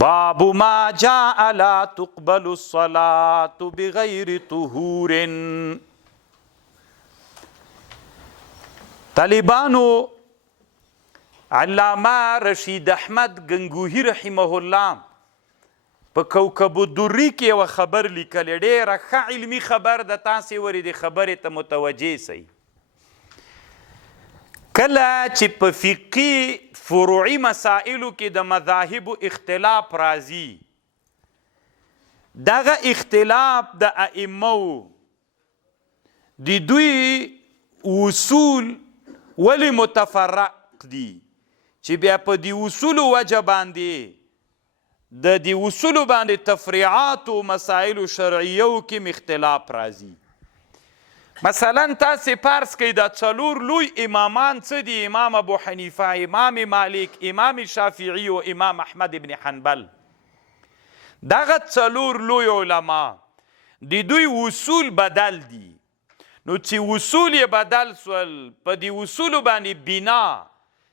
باب ما جاء لا تقبل الصلاة بغیر طهور. طالبانو علامه رشید احمد گنگوهی رحمه الله په کوكب الدري کې یوه خبر لیکلی، ډېره ښه علمي خبر ده، تاسې ورې د خبرې ته متوجه سئ. کله چې په فقهي فروعي مسائلو کې د مذاهبو اختلاف راځي، دغه اختلاف د ائمو د دوی اصول ولې متفرق دي چې بیا په دې اصولو وجه باندې د دې اصولو باندې تفریعاتو مسایلو شرعیو کې اختلاف راځي. مثلا تاسې فرض کوئ دا څلور لوی امامان څه دي؟ امام ابو حنیفه، امام مالک، امام شافعي او امام احمد ابن حنبل. دغه څلور لوی علما د دوی اصول بدل دي، نو چې اصول یې بدل سول، په دې اصولو باندې بنا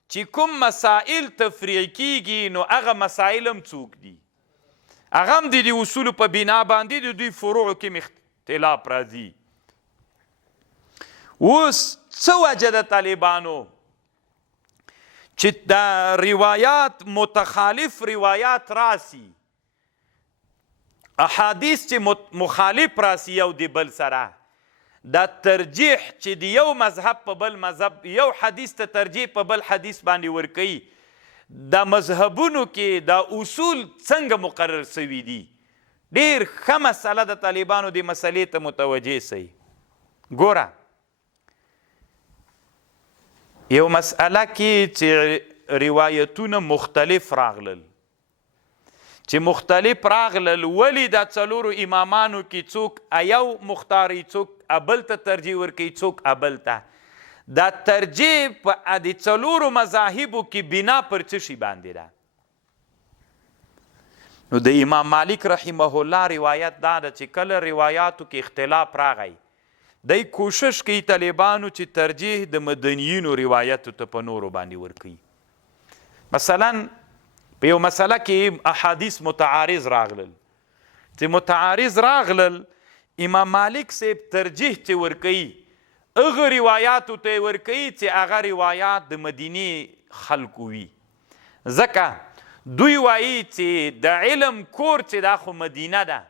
چې کوم مسائل تفریع کیږي نو هغه مسائل هم څوک دي؟ هغه هم د دې اصولو په بنا باندې د دوی فروعو کې اختلاف راځي. اوس څه وجه د طالبانو چې دا روایات متخالف روایات راسي، احادیث چې مخالف راسي یو د بل سره، دا ترجیح چې د یو مذهب په بل مذهب، یو حدیث ته ترجیح په بل حدیث باندې ورکوي، دا مذهبونو کې دا اصول څنګه مقرر سوي دي؟ ډېر ښه مسله د طالبانو د مسلې ته متوجه سئ. ګوره یو مسئله کې چې روایتونه مختلف راغلل، چې مختلف راغلل، ولی دا څلورو امامانو کې څوک یو مختاري، څوک ابل ته ترجیح ورکوي، څوک ابل ته. دا ترجیح په د څلورو مذاهبو کې بنا پر څه شي باندې ده؟ نو د امام مالک رحمه الله روایت دا ده چې کله روایاتو کې اختلاف راغی، دی کوشش کوي طالبانو چې ترجیح د مدنیینو روایتو ته په نورو باندې ورکوي. مثلا په یو مسله کې احادیث متعارض راغلل، چې متعارض راغلل امام مالک صاحب ترجیح چې ورکوي هغه روایاتو ته ورکوي چې هغه روایات د مدینې خلکو وي، ځکه دوی وایي چې د علم کور چې دا خو مدینه ده،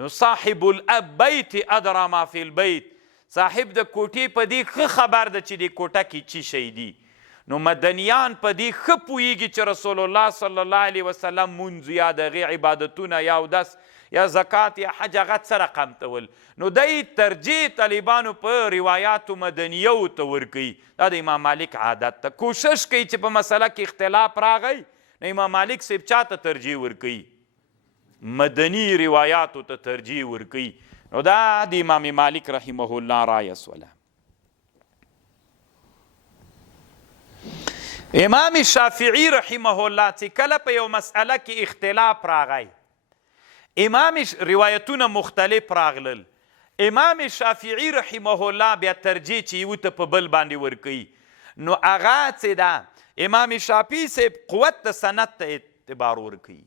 نو صاحب الاب بیت ادرا ما فی البیت، صاحب د کوټې په دې ښه خبر ده چې د کوټه کې چی شی دي. نو مدنیان په دې ښه پوهیږي چې رسول الله صلی الله علیه وسلم مونځ یا د هغې عبادتونه یا اودس یا زکات یا حج هغه څه رقم ته ول، نو دی ترجیح طالبانو په روایاتو مدنیو ته ورکوي. دا د امام مالک عادت ته کوشش کوي چې په مسله کې اختلاف راغی نو امام مالک صاحب چاته ترجیح ورکوي؟ مدنی روایاتو ته ترجیح ورکوي. نو دا د امام مالک رحمه الله رایه سوله. امام شافعي رحمه الله چې کله په یو مسئله کې اختلاف راغی، امام روایتونه مختلف راغلل، امام شافعي رحمه الله بیا ترجیح چې یو ته په بل باندې ورکوي، نو هغه څه ده؟ امام شافعي صاحب قوت د سند ته اعتبار ورکوي،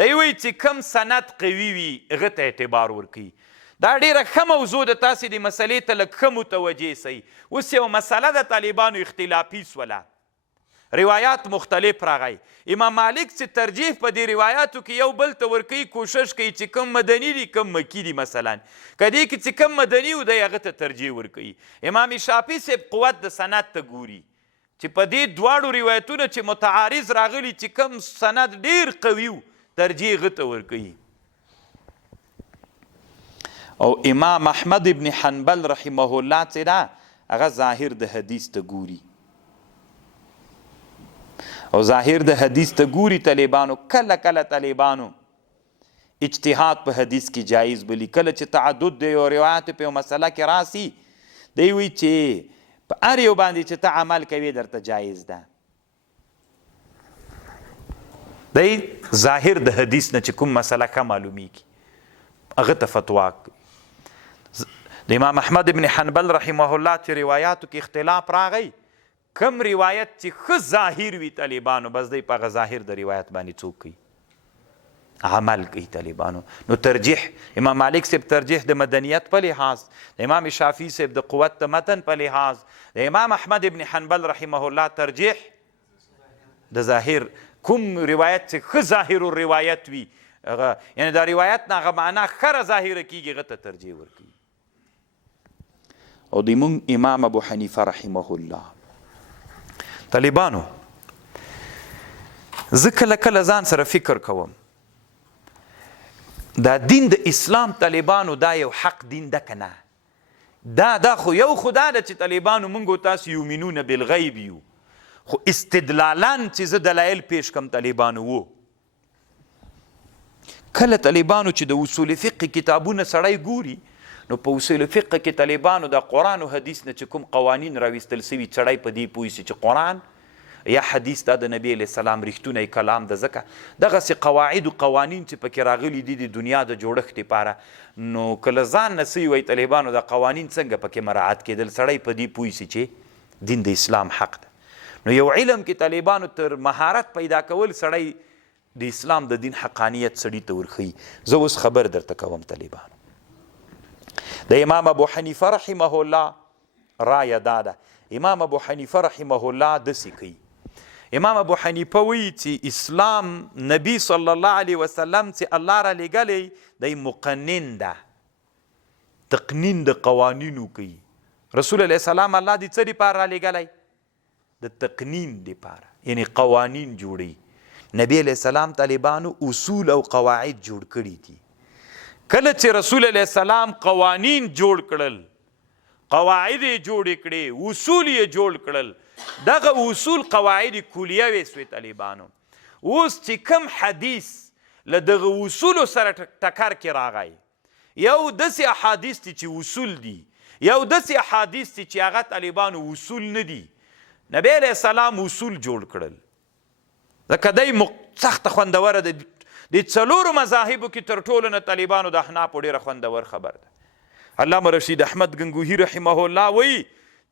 دی وایي چې کم سند قوي وي هغه ته اعتبار ورکوي. دا ډېره ښه موضوع ده، تاسې د مسلې ته لږ ښه متوجه سئ. اوس یو مسله د طالبانو اختلافي سوله، روایات مختلف راغی، امام مالک چې ترجیح په دې روایاتو کې یو بل ته ورکوي، کوشش کوي چې کم مدني دي کم مکي دي، مثلا که دې کې چې کم مدني و دی هغه ته ترجیح ورکوي. امام شافعي صاحب قوت د سند ته ګوري چې په دې دواړو روایتونو چې متعارض راغلي چې کم سند ډېر قوي و ترجیح هغه ته ورکوي. او امام احمد ابن حنبل رحمه الله چې ده هغه ظاهر د حدیث ته ګوري، او ظاهر د حدیث ته ګوري طالبانو. کله کله طالبانو اجتهاد په حدیث کې جایز بلی، کله چې تعدد د یو روایاتو په یو مسله کې راسي، دی وایي چې په هر یو باندې چې ته عمل کوي درته جایز ده. دی ظاهر د حدیث نه چې کوم مسله ښه معلومیږي هغه ته فتوا کوي. د امام احمد ابن حنبل رحمه الله چې روایاتو کې اختلاف راغی، کم روایت چې ښه ظاهر وي طالبانو بس دی په هغه ظاهر د روایت باندې څوک کوي. عمل کوي طالبانو. نو ترجیح امام مالک صاحب ترجیح د مدنیت په لحاظ، د امام شافعي صاحب د قوت د متن په لحاظ، د امام احمد ابن حنبل رحمه الله ترجیح د ظاهر کوم روایت چې ښه ظاهر الروایت وي هغه یعنی دا روایت نه هغه معنا ښه ظاهره کېږي هغه ته ترجیح ورکوي. او د مونږ امام ابو حنیفه رحمه الله طالبانو زه کله کله ځان سره فکر کوم دا دین د اسلام طالبانو دا یو حق دین ده که نه؟ دا خو یو خدا ده چې طالبانو مونږ تاسو یؤمنون بالغیب یو، خو استدلالا چې زه دلایل پیش کم طالبانو وو. کله طالبانو چې د اصول فقه کتابونه سړی ګوري نو په اصول فقه کې طالبانو د قرآن او حدیث نه چې کوم قوانین راویستل سوي سړی په دې پوه سي چې قرآن یا حدیث دا د نبی علیه السلام رښتونی کلام ده. ځکه دغسې قواعد و قوانین چې پکې راغلي دي د دنیا د جوړښت لپاره نو کله ځان نه څه وایي طالبانو دا قوانین څنګه پکې مراعات کېدل سړی په دې پوه سي چې دین د اسلام حق ده. نو یو علم کې طالبانو تر مهارت پیدا کول سړی د اسلام د دین حقانیت سړي ته ورښیي. زه اوس خبر درته کوم طالبانو د امام ابو حنیفه رحمه الله رایه دا ده. امام ابو حنیفه رحمه الله داسې کوي، امام ابو حنیفه وی چې اسلام نبی صلی الله علیه وسلم چې الله را لېږلی دی مقنن ده، تقنین د قوانینو کوي. رسول علیه السلام الله د څه لپاره را لېږلی؟ د تقنین لپاره، یعنی قوانین جوړوي. نبی علیه السلام طالبانو اصول او قواعد جوړ کړي دي. کله چې رسول علیه السلام قوانین جوړ کړل، قواعد یې جوړې کړې، اصول یې جوړ کړل، دغه اصول قواعد کلیه وې طالبانو. اوس چې کم حدیث له دغه اصولو سره ټکر کې راغی، یو داسې احادیث دي چې اصول دي، یو داسې احادیث دي چې هغه طالبانو اصول نه دي. نبی علیه السلام اصول جوړ کړل. ځکه دی سخته خوندوره ده. د څلورو مذاهبو کې تر ټولو نه طالبانو د احنافو ډېره خوندور خبر ده. علامه رشید احمد گنگوهی رحمه الله وایي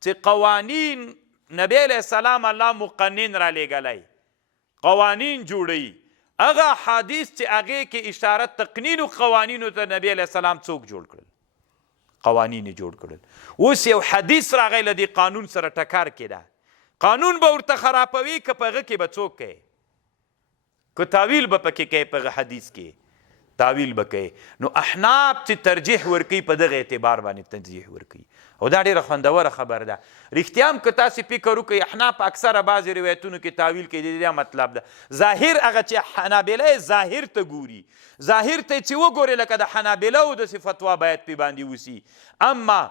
چې قوانین نبی علیه السلام الله مقنن را لېږلی، قوانین جوړوي. هغه حدیث چې هغې کې اشاره تقنینو قوانینو ته نبی علیه السلام څوک جوړ کړل؟ قوانین یې جوړ کړل. اوس یو حدیث راغی له دې قانون سره ټکر کې ده، قانون به ورته خرابوي که په هغه کې به څوک کوي؟ که تاویل به پکې کوي، په هغه حدیث کې تاویل به کوي. نو احناف چې ترجیح ورکوي په دغه اعتبار باندې ترجیح ورکوي. او دا ډېره خوندوره خبر ده. رښتیا هم که تاسې فکر وکړئ احناف اکثره بعضې روایتونو کې تاویل کوي. دا مطلب ده ظاهر هغه چې حنابله ظاهر ته ګوري، ظاهر ته چې وګوري لکه د حنابلهو داسې فتوا باید پې باندې وسي، اما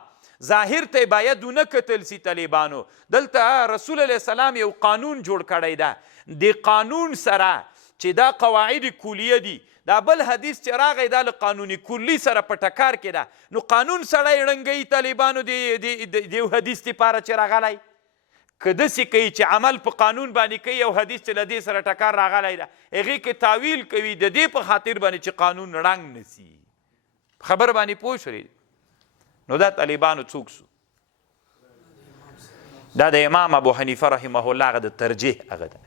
ظاهر ته باید ونه کتل سي. طالبانو دلته رسول علیه السلام یو قانون جوړ کړی ده، د قانون سره چې دا قواعد کلیه دي، دا بل حدیث چې راغی دا له قانون کلی سره په ټکر کې ده. نو قانون سړی ړنګوي طالبانو د یو حدیث لپاره چې راغلی. که داسې کوي چې عمل په قانون باندې کوي، یو حدیث چې له دې سره ټکر راغلی ده هغې کې تاویل کوي د دې په خاطر باندې چې قانون ړنګ نه سي. خبر باندې پوه شولې؟ نو دا طالبانو څوک سو؟ دا د امام ابو حنیفه رحمه الله هغه د ترجیح هغه ده.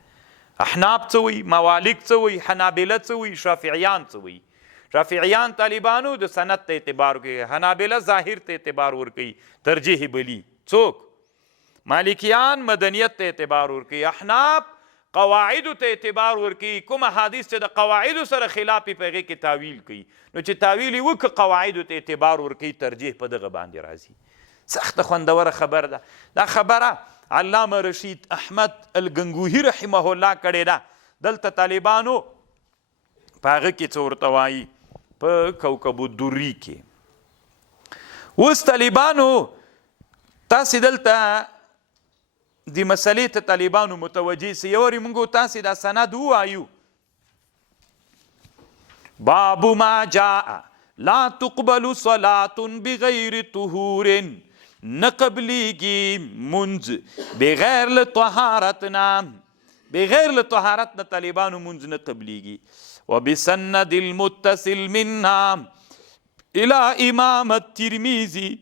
احناف څه وایي، مالک څه وایي، حنابله څه وایي، شافعیان څه وایي. شافعیان طالبانو د سند ته اعتبار کوي، حنابله ظاهر ته اعتبار ورکوي، ترجیح بلی. څوک؟ مالکیان مدنیت ته اعتبار ورکوي، احناف قواعدو ته اعتبار ورکوي. کوم حدیث چې د قواعدو سره خلاف په هغې کې تاویل کوي، نو چې تاویل یې وکړه قواعدو ته اعتبار ورکوي، ترجیح په دغه باندې راځي. سخته خوندوره خبر ده. دا خبره علامه رشید احمد الگنگوهی رحمه الله کړې ده. دلته طالبانو په هغه کې څه ورته وایي، په کوكب الدري کې. اوس طالبانو تاسې دلته دې مسلې ته طالبانو متوجه سي. یو وارې موږ تاسې دا سند ووایو، باب ما جاء لا تقبل صلاة بغیر طهور، نه قبلیږي منځ بغیر له طهارت نه، بغیر له طهارت نه طالبانو منځ نه قبلیږي. وبسند المتصل منها الى امام الترمذي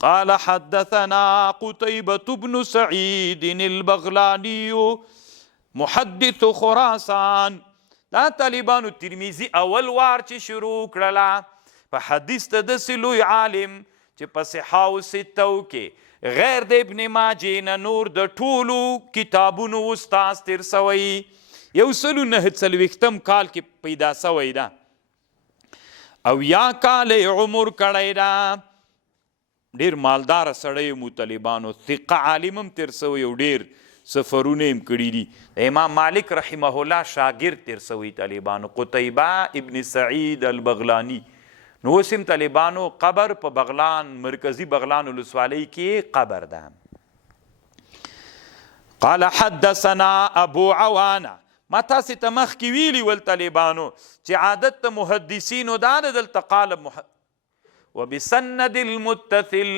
قال حدثنا قتيبة بن سعيد البغلاني محدث خراسان. دا طالبانو ترمیزی اول وار چې شروع کړله په حدیث ته داسې لوی عالم چې په صحاو ستو کې غیر د ابن ماجې نه نور د ټولو کتابونو استاذ تیر سوی 149 کال کې پیدا سوی ده او یا کال عمر کړی ده ډېر مالدار سړی مو طالبانو ثقه عالم هم تیر سوی او ډېر سفرونه هم کړي دي د امام مالک رحمه الله شاګرد تیر سوی طالبانو قتیبه ابن سعید البغلانی نو اوس هم طالبانو قبر په بغلان مرکزی بغلان ولسوالۍ کې قبر ده قال حدثنا ابو عوانه ما تاسې ته مخکې ویلي ول طالبانو چې عادت د محدثینو دا ده دلته قال وبسند المتصل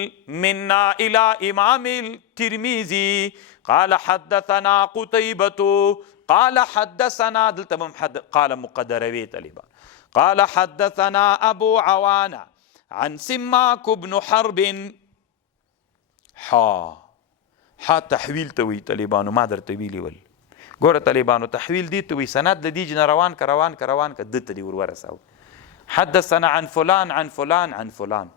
منا الى امام الترمذي قال حدثنا قتيبة قال حدثنا دلته قال مقدروي طالبان قال حدثنا ابو عوانه عن سماك بن حرب ها تحویل ته وی طالبانو ما درته ویلي ول ګوره طالبانو تحویل دي ته وی سند د دې جنه روان که دته دې ورورساو حدثنا عن فلان عن فلان عن فلان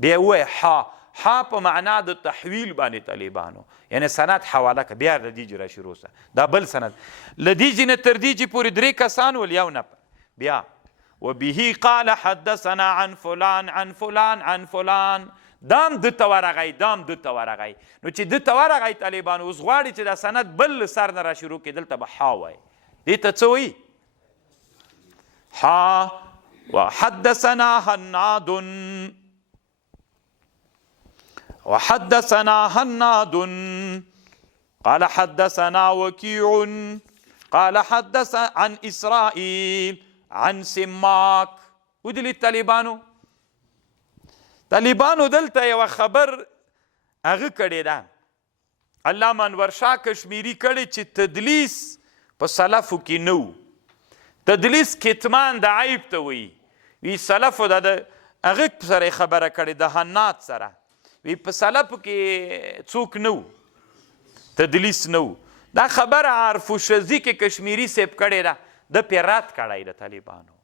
بیا وای ها په معنا د تحویل باندې طالبانو یعنی سند حواله که بیا د دې را شروع سه دا بل سند ل دې جنه تر دې چې پورې 3 کسان ول یو نه بیا وبه قال حدثنا عن فلان عن فلان عن فلان دام د تورغی نو چې د تورغی طالبانو اوس غواړي چې دا سند بل سر نه را شروع کې دلته به ها وای دې ته څه وایي ها وحدثنا هناد قال حدثنا وكيع قال حدث عن إسرائيل عن سماك ودلی طالبانو دلته یو خبر هغه کړی ده علامه انور شاه کشمیری کړی چې تدلیس په سلفو کې نو تدلیس کتمان د عیب ته وی سلفو د هغه سره خبره کړې د حنات سره وی په سلفو کې څوک نو تدلیس نو دا خبره عارف شذی کې کشمیری سیب کړی ده د پیرات کړی د طالبانو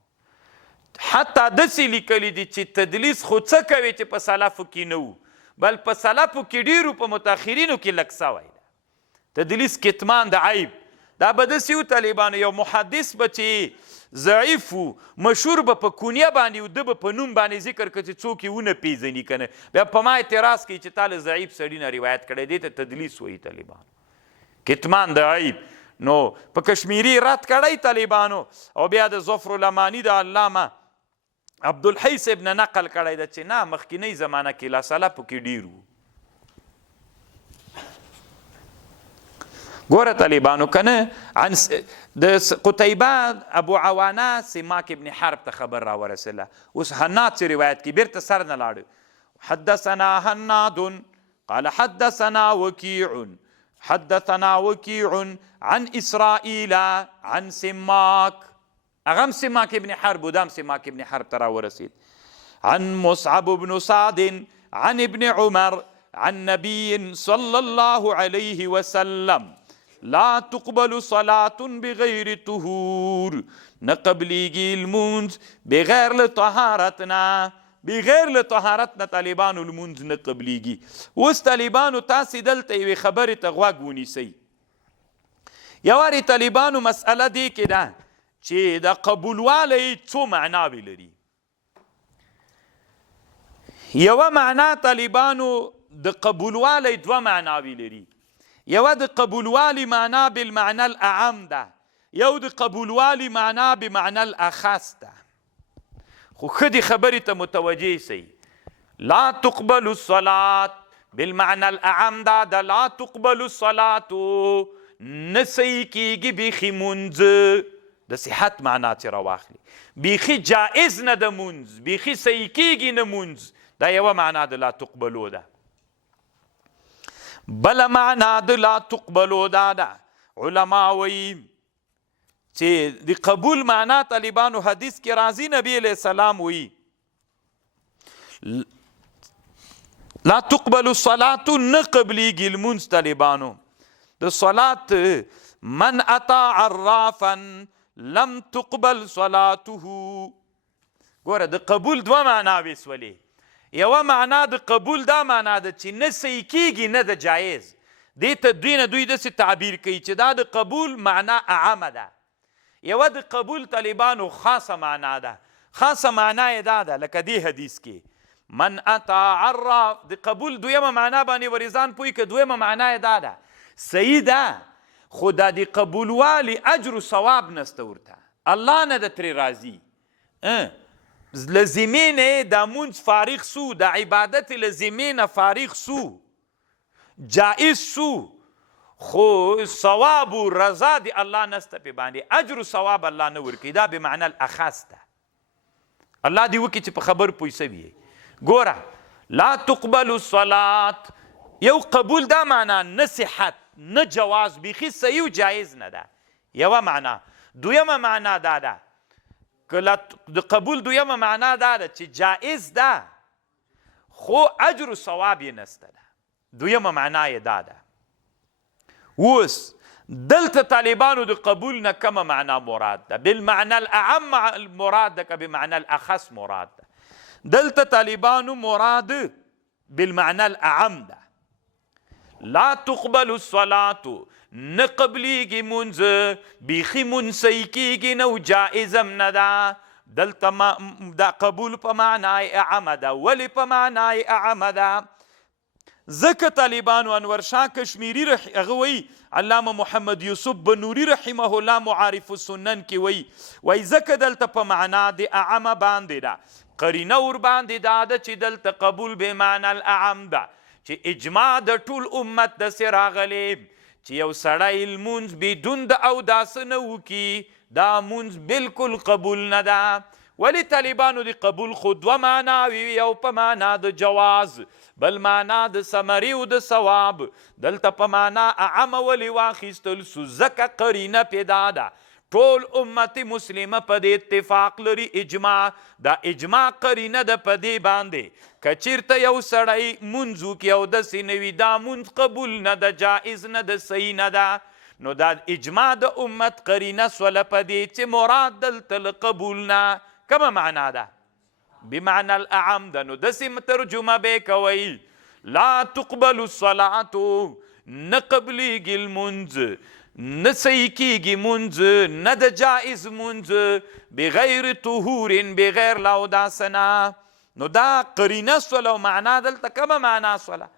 حتی داسې لیکلی دي چې تدلیس خو څه کوي چې په سلفو کې نو بل په سلفو کې ډیرو په متاخرینو کې لږ سوی ده تدلیس کتمان د عیب دا به داسې و طالبانو یو محدث به چې ضعیف و مشهور به په کونیه باندې و ده به په نوم باندې ذکر که چې څوک یې ونه پیژني که نه بیا په ما اعتراض کوي چې تا له ضعیف سړي نه روایت کړی دی ته تدلیس وایي طالبانو کتمان د عیب نو په کشمیری رد کړی طالبانو او بیا د ظفر الامانی د علامه عبدالحی صاحب نه نقل کړی ده چې نه مخکینۍ زمانه کې لا سلفو کې ډېر وو ګوره طالبانو کنه د قتیبه ابو عوانه سماک ابن حرب ته خبر را ورسله اوس حناد چې روایت کې بیرته سر نه لاړو حدثنا حناد قال حدثنا وكيع عن اسرائيل عن سماك اغم سماك ابن حرب ودام سماك ابن حرب ترى ورسيد عن مصعب بن سعد عن ابن عمر عن نبي صلى الله عليه وسلم لا تقبل صلاة بغير طهور نقبليگي المونز بغير لطهارتنا بغیر له طهارت نه طالبانو لمونځ نه قبلیږي اوس طالبانو تاسې دلته یوې خبرې ته غوږ ونیسئ یو وارې طالبانو مسئله دې کې ده چې د قبولوالی څو معناوې لري یوه معنا طالبانو د قبولوالی دوه معناوې لري یوه د قبولوالي معنا بالمعنى الاعم ده یو د قبولوالي معنا بمعنى الاخص ده خو خدي خبرې ته متوجه سي لا تقبل الصلاة بالمعنى الاعم ده لا تقبل الصلاة نسي کیږي بیخي منځ د صحت معنا چې راواخلي بیخي جائز نه د منځ بیخي صحیح کیږي نه منځ دا یوه معنا د لا تقبلو ده بل معنا د لا تقبلو ده علما وایي چې د قبول معنا طالبانو حدیث کې راځي نبی علیہ السلام وایي لا تقبل الصلاة نه قبلیږي لمونځ طالبانو د صلات من اطاع عرافا لم تقبل صلاته. ګوره د قبول دوه معناوې سولې. یوه معنا د قبول دا معنا ده چې نه صحیح کیږي نه د جایز. دې ته دوی داسې تعبیر کوي چې دا د قبول معنا اعمه ده. یوه د قبول طالبانو خاصه معنا ده. خاصه معنا یې دا ده لکه دې حدیث کې من اتا عراف. د قبول دویمه معنا باندې ورځان پوي که دویمه معنا یې دا ده صحیح ده، خو دا د قبولوالي اجر و ثواب نسته ورته، الله نه ده ترې راضي. له ذمې نه دا مونځ فارغ سو، د عبادت له ذمې نه فارغ سو، جائز سو، خو ثواب و رضا د الله نسته پې باندې، اجر و ثواب الله نه ورکوي. دا بمعنی الاخص ده. الله دې وکړي چې په خبر پوه سوي. ګوره لا تقبل الصلات، یو قبول دا معنا نه صحت نه جواز، بیخي صحیح و جایز نه ده، یوه معنا. دویمه معنا دا ده که د قبول دویمه معنا دا ده چې جایز ده خو اجر و ثواب یې نسته ده. دویمه معنا یې دا ده. اوس دلته طالبانو د قبول نه کومه معنا مراد ده؟ بالمعنى الاعم مراد ده که بمعنى الاخص مراد ده؟ دلته طالبانو مراد بالمعنى الاعم ده. لا تقبل الصلاة، نه قبلیږي مونځ، بیخي مونځ صحیح کیږي نه او جایزم نه ده. دلته دا قبول په معنای اعمه ده. ولې په معنای اعمه ده؟ ځکه طالبانو انور شاه کشمیری هغه وایي، علامه محمد یوسف بنوري رحمه الله معارف السنن کې وایي ځکه دلته په معنا د اعمه باندې ده. قرینه ور باندې دا ده چې دلته قبول به معنی الاعم ده، چې اجماع د ټول امت داسې راغلی چې یو سړی لمونځ بدون د اوداسه نه وکړي، دا مونځ بالکل قبول نه ده. ولی طالبانو د قبول خو دوه معناوي، یو په معنا د جواز، بل معنا د ثمرې او د ثواب. دلته په معنا اعمه ولې واخیستل سو؟ ځکه قرینه پیدا ده. ټول امت مسلمه په دې اتفاق لري، اجماع. دا اجماع قرینه ده په دې باندې که چیرته یو سړی مونځ وکړي او داسې نه وي، دا مونځ قبول نه ده، جایز نه ده، صحیح نه ده. نو دا اجماع د امت قرینه سوله په دې چې مراد دلته له قبول نه کومه معنا ده؟ بمعنى الاعم ده. نو داسې ترجمه به کوئ لا تقبل الصلاة، نه قبلیږي لمونځ، نه صحیح کیږي مونځ، نه د جایز مونځ، بغیر طهور، بغیر له اوداسه نه. نو دا قرینه سوله او معنا دلته کومه معنا سوله؟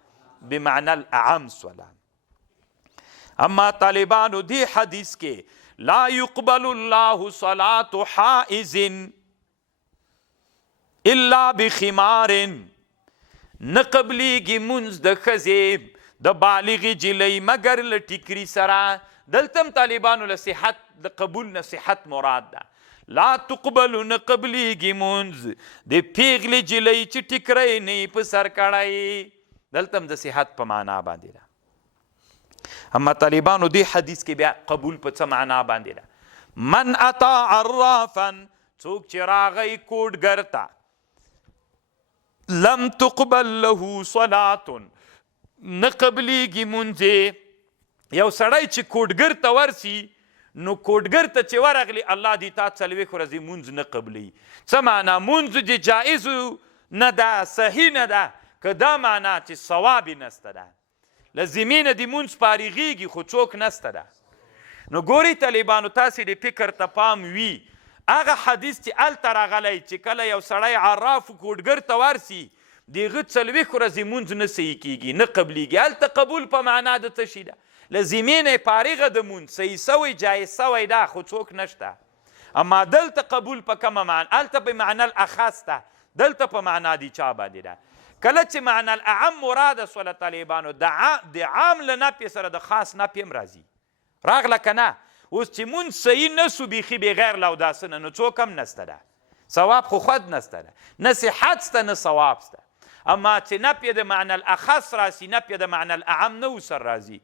بمعنى الاعم سوله. اما طالبانو دې حدیث کې لا يقبل الله صلاة حائز الا بخمار، نه قبلیږي مونځ د ښځې د بالغې جلۍ مګر له ټیکري سره. دلته هم طالبانو له صحت د قبول نه صحت مراد ده. لا تقبل، نه قبلیږي مونځ د پیغلې جلۍ چې ټیکری نه په سر کړی. دلته هم د صحت په معنا باندې ده. اما طالبانو دې حدیث کې بیا قبول په څه معنا باندې ده؟ من اتا عرافا، څوک چې راغی کوډګر ته، لم تقبل له صلاة، نه قبلیږي مونځ. یو سړی چې کوډګر ته ورسي، نو کوډګر ته چې ورغلی الله دې تا 40 ورځې مونځ نه قبلی. څه معنا؟ مونځ دې جایز نه ده، صحیح نه ده، که دا معنا چې ثواب یې نسته ده، له ذمې نه دې مونځ فارغېږي خو څوک نسته ده. نو ګورئ طالبانو، تاسې د فکر ته پام وي، هغه حدیث چې هلته راغلی چې کله یو سړی عراف کوډګر ته ورسي، د هغه 40 ورځې مونځ نه صحیح کیږي، نه قبلیږي. هلته قبول په معنا د څه شي ده؟ له ذمې نه یې فارغه د مونځ، صحیح سوی جایز سوی ده، خو څوک نشته. اما دلته قبول په کومه معنا؟ هلته په معنا الاخص ده، دلته په معنا د چا باندې ده؟ کله چې معنا الاعم مراده سوله طالبانو، د عام له نفي سره د خاص نفي هم راځي. راغله که نه؟ اوس چې مونځ صحیح نه سو بیخي بغیر له اوداسه نه، نو څوک هم نسته ده، ثواب خو خود نسته ده، نه صحت سته نه ثواب سته. اما چې نفي د معنا الاخص راسي، نفي د معنا الاعم نه ورسره راځي.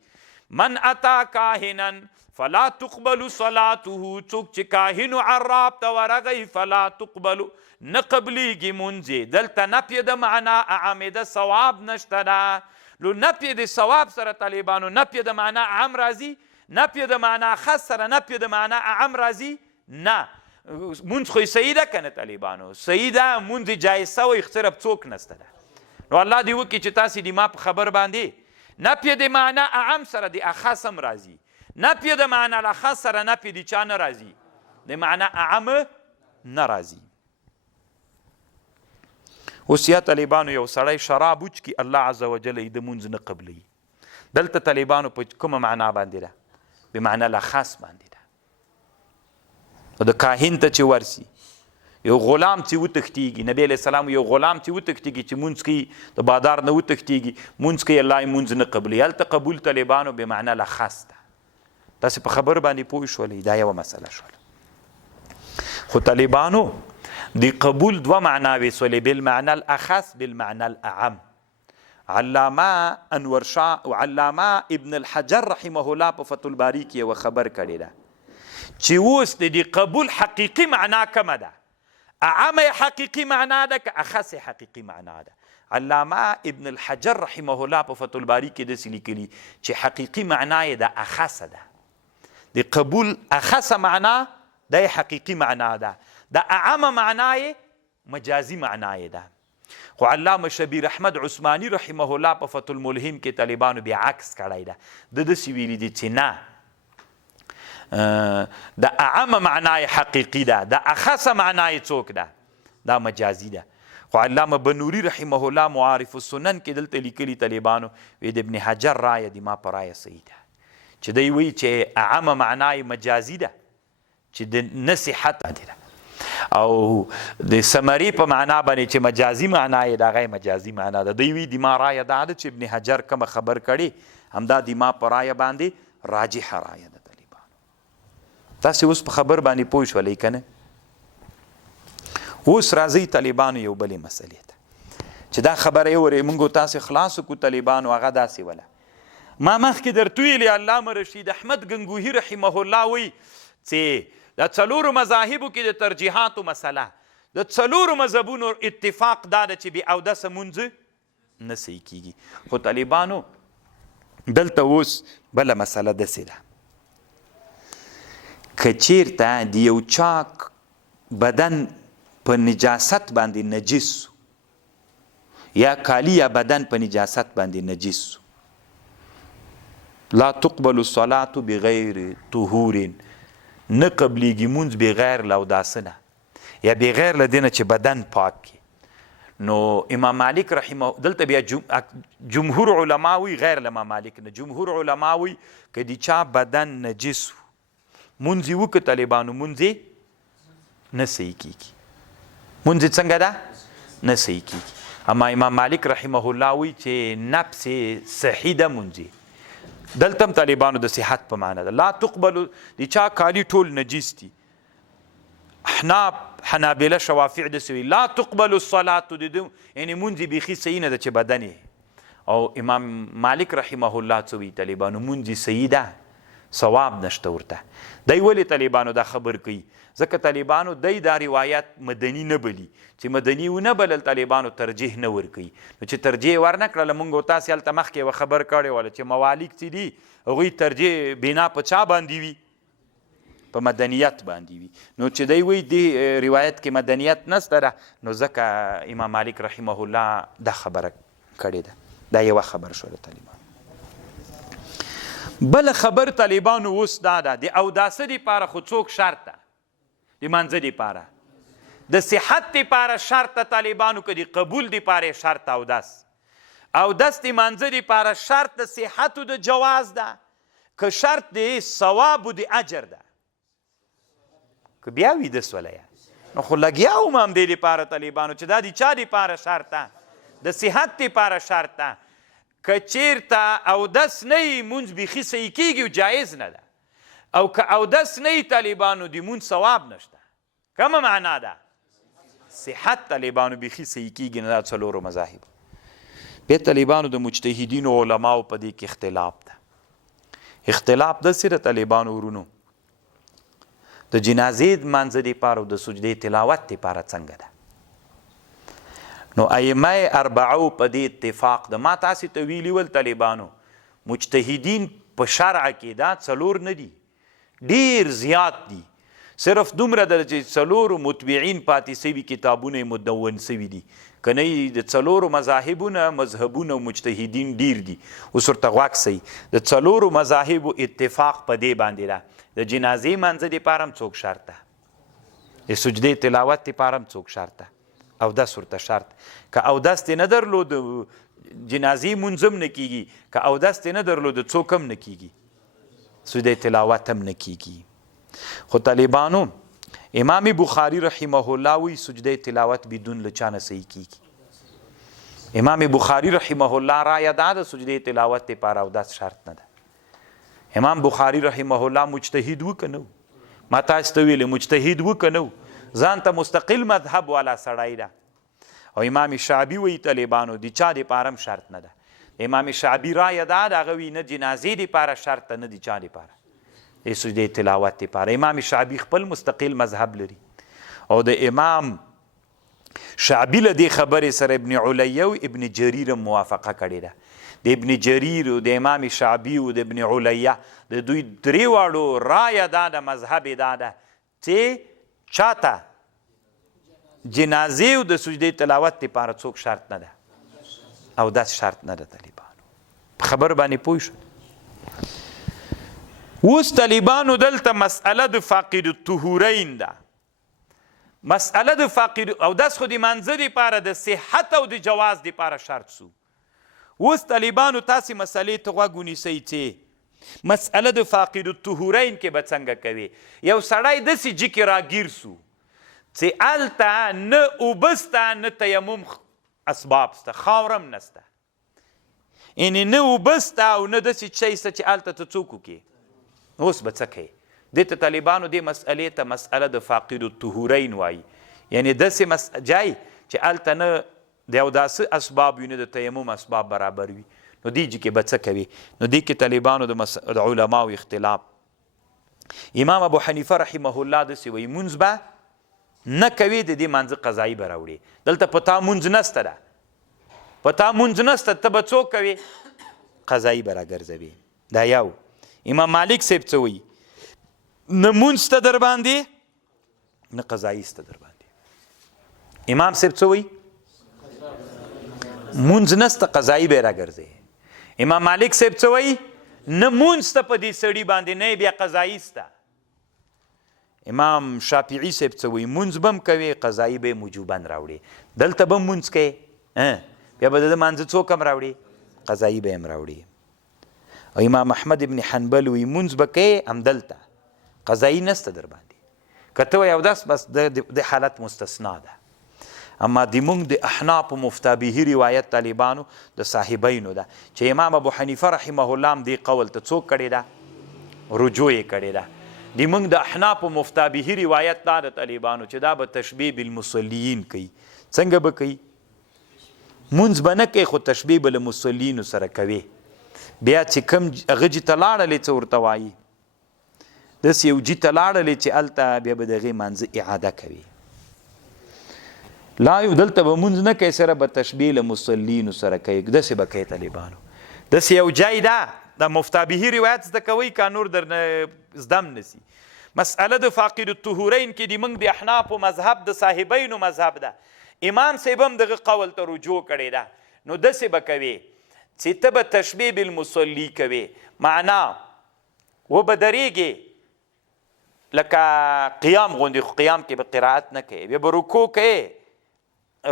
من اتا کاهنا فلا تقبل صلاته، څوک چې کاهن عراب ته ورغی فلا تقبل، نه قبلیږي مونځ. دلته نفي د معنا اعم د ثواب نشته ده. نو نفي د ثواب سره طالبانو نفي د معنا اعم راځي، نفي د معنا خاص سره نفي د معنا اعم راځي نه مونځ خو صحیح ده که نه طالبانو صحیح ده مونځ جایز سوی صرف څوک نسته ده نو الله دې وکړي چې تاسې د ما په خبر باندې نفی د معنا اعم سره د اخص هم راځي نفی د معنا الاخص سره نفی د چا نه راځي د معنا اعم نه راځي اوس یا طالبانو یو سړی شراب وچکي الله عز وجل یې د مونځ نه قبلوي دلته طالبانو په کومه معنا باندې ده بمعنا الاخص باندې ده د کاهن ته چې ورسي یو غلام چې وتښتېږي نبی علیه السلام یو غلام چې وتښتېږي چې مونځ کوي د بادار نه وتښتېږي مونځ کوي الله یې مونځ نه قبلوي هلته قبول طالبانو بمعنا الاخص ده تاسې په خبر باندې پوه شولئ دا یوه مسله شوله خو طالبانو د قبول دوه معناوې سولې بالمعنى الاخص بالمعنى الاعم علامه انور شاه علامه ابن الحجر رحمه الله په فتح الباری کې یوه خبر کړې ده چې اوس د دې قبول حقیقي معنا کومه ده اعم حقیقي معنا ده که اخص حقیقي معنا ده علامه ابن الحجر رحمه الله په فتح الباری کې داسې لیکلي چې حقیقي معنا یې د اخص ده د قبول اخص معنا د حقیقي معنا ده د اعم معنا یې مجازي معنا یې ده خو علامه شبیر احمد عثماني رحمه الله په فتح الملهم کې طالبانو بیا عکس کړی ده د داسې ویلي دي چې نه د اعم معنای حقیقي ده د اخص معنای څوک ده دا مجازي ده خو علامه بنوري رحمه الله معارف السنن کې دلته لیکلي طالبانو وی د ابن حجر رایه د ما په رایه صحیح ده چې دی وی چې اعم معنای مجازي ده چې د نصیحت ده او د سمری په معنا باندې چې مجازي معنا یې د هغه مجازي معنا ده دی وی د ما رایه دا ده چې ابن حجر کومه خبر کړي همدا د ما په رایه باندې راجحه رایه ده تاسې اوس په خبر باندې پوه شولئ که نه اوس راځئ طالبانو یو بلې مسلې ته چې دا خبره یې ورې موږ تاسې خلاص کړو طالبانو هغه داسې وله ما مخکې درته ویلې علامه رشید احمد ګنګوهي رحمه الله وی چې د څلورو مذاهبو کې د ترجیحاتو مسله د څلورو مذهبونو اتفاق دا ده چې بې اودسه مونځ نه صحیح کیږي خو طالبانو دلته اوس بله مسله داسې ده که چیرته د یو چا بدن په نجاست باندې نجس یا کالی یا بدن په نجاست باندې نجس لا تقبل الصلاة بغیر طهور نه قبلیږي مونځ بغیر له اوداسه نه یا بغیر له دې نه چې بدن پاک کړي نو امام مالک رحمه دلته بیا جمهور علما وی غیر له امام مالک نه جمهور علما وی که د چا بدن نجس مونځ یې وکړه طالبانو مونځ یې نه صحیح کیږي مونځ یې څنګه ده نه صحیح کیږي اما امام مالک رحمه الله وی چې نفس صحیح ده مونځ دلته هم طالبانو د صحت په معنا ده لا تقبل د چا کالی ټول نجس دي احناف حنابله شوافع داسې وي لا تقبل الصلاة د یعنې مونځ یې بیخي صحیح نه ده چې بدن او امام مالک رحمه الله څه وي طالبانو مونځ یې صحیح ده ثواب نشته ورته دی ولې طالبانو دا خبر کوي ځکه طالبانو دی دا روایت مدني نه بلي چې مدني ونه بلل طالبانو ترجیح نه ورکوي نو چې ترجیح ورنه کړله موږ تاسې هلته مخکې یوه خبر کړې وله چې موالک چې دي هغوی ترجیح بنا په چا باندې وي په مدنیت باندې وي نو چې دی وایي دې روایت کې مدنیت نسته ده نو ځکه امام مالک رحمه الله دا خبره کړې ده دا یوه خبر شوله طالبانو بل خبر طالبانو اوس دا ده د اوداسه دپاره خو څوک شرط ده د مانځه دپاره د صحت دپاره شرط ده طالبانو که د قبول دپاره شرط اودس اودس د مانځه دپاره شرط د صحت و د جواز ده که شرط د ثواب و د اجر ده که بیا ویده سوله نو خو لګیا وم همدې دپاره طالبانو چې دا د چا دپاره شرط ده د صحت دپاره شرط ده که چیرته اودس نه وي مونځ بیخي صحیح کیږي او جایز نه ده او که اودس نه وي طالبانو د مونځ ثواب نشته کومه معنا ده صحت طالبانو بیخي صحیح کیږي نه دا څلورو مذاهب بیا طالبانو د مجتهدینو علماو په دې کې اختلاف ده اختلاف داسې د طالبانو ورونو د جنازې مانځه دپاره او د سجدې تلاوت دپاره څنګه ده نو ائمه اربعو په دې اتفاق ده ما تاسې ته ویلي ول طالبانو مجتهدین په شرع کې دا څلور نه دي ډیر زیات دي صرف دومره ده چې څلورو متبعین پاتې سوي کتابونه یې مدون سوي دي که نه د څلورو مذهبونه مجتهدین ډیر دي اوس ورته غوږ سئ د څلورو مذاهبو اتفاق په دې باندې ده د جنازې مانځه دپاره هم څوک شرط ده د سجدې تلاوت دپاره هم څوک شرط ده اودس ورته شرط که اودس دې نه درلود جنازې مونځ هم نه کیږي که اودس دې نه درلود څوک هم نه کیږي سجدې تلاوت هم نه کیږي خو طالبانو امام بخاری رحمه الله وی سجده تلاوت بدون لچانه صحیح کیږي امام بخاری رحمه الله رایه دا د سجده تلاوت لپاره اودس شرط نه ده امام بخاری رحمه الله مجتهد و که نه ما تاسو ته ویلې مجتهد و که نه ځان ته مستقل مذهب والا سړی ده او امام شعبي وی طالبانو د چا دپاره هم شرط نه ده امام شعبي رایه دا د هغه وی نه جنازې دپاره شرط ده نه د چا دپاره د سجدې تلاوت دپاره امام شعبي خپل مستقل مذهب لري او د امام شعبي له دې خبرې سره ابن علیه او ابن جریر موافقه کړې ده د ابن جریر او د امام شعبي او د ابن علیه د دوی درې واړو رایه دا د مذهب دا ده چې چاته جنازې او د سجدې تلاوت دپاره څوک شرط نه ده اودس شرط نه ده طالبانو په خبر باندې پوه شو اوس طالبانو دلته مسئله د فاقد الطهورین ده مسئله د فاقد اودس خو د مانځه دپاره د صحت او د جواز دپاره شرط سو اوس طالبانو تاسې مسئلې ته غوږ ونیسئ چې مسئله د فاقد الطهورین کې به څنګه کوي یو سړی داسې جکې راګیر سو چې هلته نه اوبه سته نه تیمم اسباب سته خاوره هم نسته یعنې نه اوبه سته او نه داسې شی سته چې هلته ته څوک وکړي اوس به څه کوي دې ته طالبانو دې مسئلې ته مسئله د فاقد الطهورین وایي یعنې داسې جای چې هلته نه د یو داسې اسباب وي نه د تیمم اسباب برابر وي نو دې کې به څه کوي نو دې کې طالبانو د علماو اختلاف امام ابو حنیفه رحمه الله داسې وایي مونځ به نه کوي د دې مانځه قضایي به راوړي دلته په تا مونځ نسته ده په تا مونځ نسته ته به څوک کوي قضایي به راګرځوي دا یو امام مالک صاحب څه وایي نه مونځ ته در باندې نه قضایي سته در باندې امام صاحب څه وایي مونځ نسته قضایي به یې راګرځوي امام مالک صاحب څه وایي نه مونځ ته په دې سړي باندې نه بیا قضایي سته امام شافعي صاحب څه وایي مونځ به هم کوي قضایي به یې وجوبن راوړي دلته به هم مونځ کوي بیا به د مانځه څوک هم راوړي قضایي به یې هم راوړي او امام احمد ابن حنبل وی مونځ به کوې همدلته قضایي نسته در باندې که ته وایې اودس بس د حالت مستثنا ده اما د موږ د احنافو مفتابهي روایت طالبانو د صاحبینو ده چې امام ابو حنیفه رحمه الله هم دې قول ته څوک کړې ده رجوع یې کړې ده د موږ د احنافو مفتابهي روایت دا د طالبانو چې دا به تشبیه بالمصلیین کوي څنګه به کوي مونځ به نه کوي خو تشبیه به له مصلیینو سره کوي بیا چې کوم هغه جي ته لاړلې څه ورته وایي داسې یو جي ته لاړلې چې هلته بیا به د هغې مانځه اعاده کوي لا یو دلته به مونځ نه کوي سره به تشبیه له مصلیینو سره کوي داسې به کوي طالبانو داسې یو جای ده د مفتابهي روایت زده کوئ که نور درنه زده هم نسي مسئله د فاقد الطهورین کې د موږ د احنافو مذهب د صاحبینو مذهب ده امام صاحب هم دغه قول ته رجوع کړی ده نو داسې به کوي چې ته به تشبیه بالمصلي کوي معنا وبدریږي لکه قیام غوندې خو قیام کې به قرائت نه کوي بیا به رکوع کوي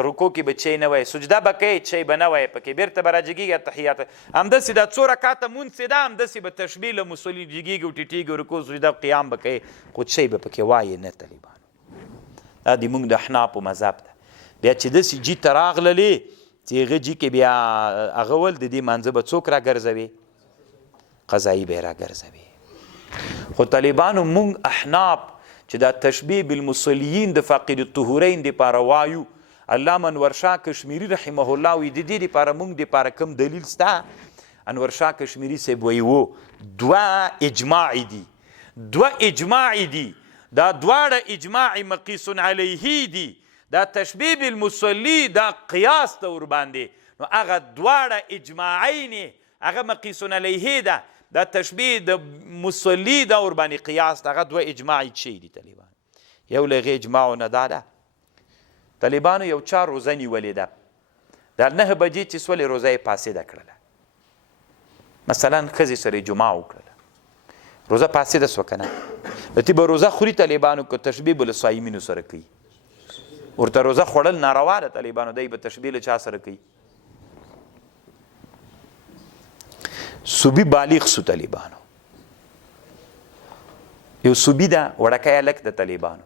رکوع کې به چی نه وایي سجده به کوي چی به نه وایي پکې بیرته به راجګېږي تحیات همداسې دا څو رکاته مونځ چې ده همداسې به تشبیه له مصلي جګېږي او ټیټېږي رکوع سجده قیام به کوي خو چی به پکې وایي نه طالبانو دا د موږ د احنافو مذهب ده بیا چې داسې جي ته راغللې چې هغه جي کې بیا هغه ول د دې مانځه به څوک راګرځوي قضایي به یې راګرځوي خو طالبانو مونږ احناف چې دا تشبیه بالمصلیین د فاقد الطهورین دپاره وایو علامه انور شاه کشمیری رحمه الله وی د دې دپاره مونږ دپاره کوم دلیل سته انور شاه کشمیری صاحب وی دوه اجماعي دي دا دواړه اجماع مقیس علیه دي دا تشبیه بالمصلی دا قیاس ته ورباندې نو هغه دواړه اجماعین هغه مقیس علیه ده دا تشبیه د مصلی دا ورباندې قیاس هغه دوه اجماعي شی دي طالبان یو له هغې اجماعو نه دا ده طالبانو یو چا روزه نیولې ده دا 9 بجې چې سولې روزه یې فاسده کړله مثلا ښځې سره جمعه وکړله روزه فاسده سوه که نه نو تی به روزه خوري طالبانو که تشبیه به له صایمینو سره کوي ورته روزه خوړل ناروا ده طالبانو دی به تشبیه له چا سره کوي صوبي بالغ سو طالبانو یو صوبي ده وړکی هلک د طالبانو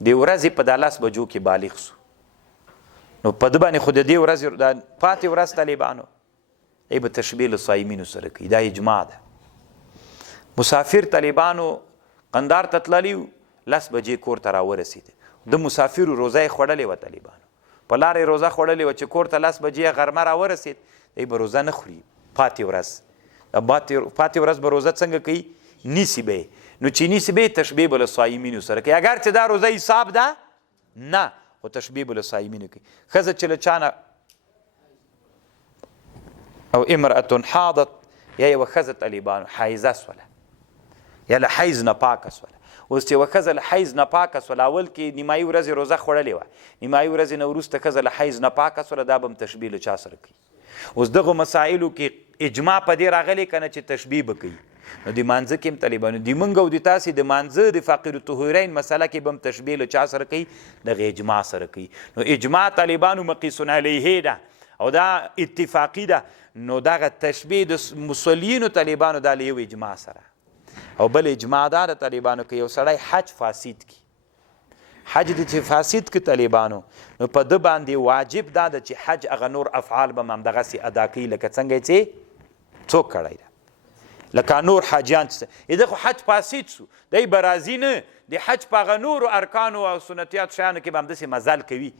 د ورځې په 10 بجو کې بالغ سو نو په ده باندې خو د دې ورځې د پاتې ورځ طالبانو ای به تشبیه له صایمینو سره کوي دا اجماع ده مسافر طالبانو قندار ته تللی 10 بجې کور ته راورسېد د مسافرو روزه یې خوړلې وه طالبانو په لارې روزه خوړلې وه چې کور ته 10 بجې غرمه راورسېد دی به روزه نه خوري پاتې ورځ به روزه څنګه کوي نیسي به نو چې نیسي به تشبیه به له صایمینو سره کوي اگر چې دا روزه حساب ده نه خو تشبیه به له صایمینو کوي ښځه چې له چا نه او امرأة حاضت یا یوه ښځه طالبانو حایزه سوله یا له حیز نه پاکه سوله اوس چې یوه ښځه له حیز نه پاکه سوله اول کې نیمایي ورځې روزه خوړلې وه نیمایي ورځې نه وروسته ښځه له حیز نه پاکه سوله دا به هم تشبیه له چا سره کوي اوس دغو مسایلو کې اجماع په دې راغلی که نه چې تشبیه به کوي نو د مانځه کې هم طالبانو د موږ او د تاسې د مانځه د فقیر الطهورین مسله کې به هم تشبیه له چا سره کوي دغه اجماع سره کوي نو اجماع طالبانو مقیس علیه ده او دا اتفاقی ده نو دغه تشبیه د مصلینو طالبانو دا له یو اجماع سره او بل اجماع دا د طالبانو که یو سړی حج فاسد کی حج د چې فاسد کی طالبانو نو په ده باندې واجب دا ده چې حج هغه نور افعال به هم همدغسې ادا کوي لکه څنګه چې څوک کړی ده لکه نور حاجیان چې ده خو حج فاسد سو دی به راځي نه د حج په هغه نورو ارکانو او سنتیات شیانو کې به همداسې مزل کوي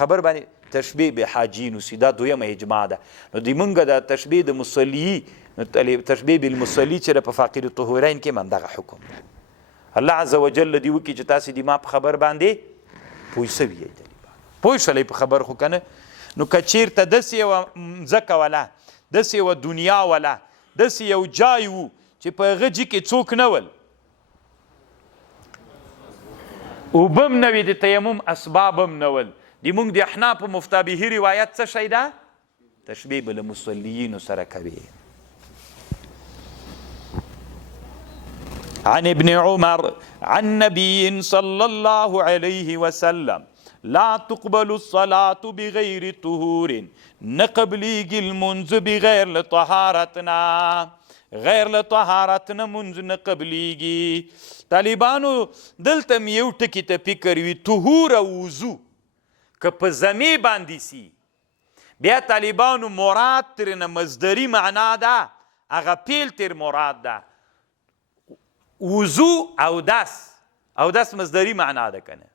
خبر باندې تشبیه به حاجینو سی دا دویمه اجماع ده نو د موږ د تشبیه د مصلي تشبیه بالمصلي چې په فقیر الطهورین کې هم همدغه حکم ده الله عز وجل دې وکړي چې تاسې د ما په خبر باندې پوه سوي یئ پوه شولی په خبر خو که نه نو که چېرته داسې یوه مځکه وله داسې یوه دنیا وله داسې یو جای و چې په هغه جي کې څوک نه ول اوبه هم نه وي د تیمم اسباب هم نه ول د موږ د احنافو مفتابهي روایت څه شی ده تشبیه به له مصلیینو سره کوي عن ابن عمر عن نبي صلى الله عليه وسلم لا تقبل الصلاة بغير طهور نقبليږي المنز بغير لطهارتنا غیر لطهارتنا منز نقبليږي طالبانو دلته م یو ټکي ته فکر وي طهور او وضو که په زمې باندې سي بیا طالبانو مراد ترنه مصدري معنا ده هغه پیل تر مراد ده وضو او دس مصدري معنا ده کنه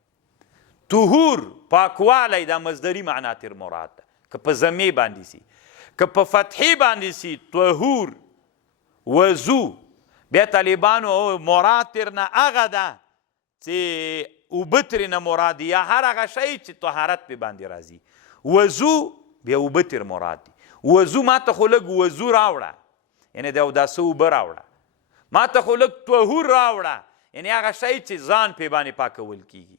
طهور پاکوالی دا مصدري معنا تر مراد ده که په زمې باندې سي که په فتحې باندې سي طهور وضو بیا طالبانو مراد ترنه هغه ده چې اوبه ترنه مراد یا هر هغه شی چې طهارت پې باندې راځي وضو بیا اوبه تر مراد دي وضو ما ته خو لږ وضو راوړه یعنې د اوداسه اوبه راوړه ما ته خو لږ طهور راوړه یعنې هغه شی چې ځان پې باندې پاکول کیږي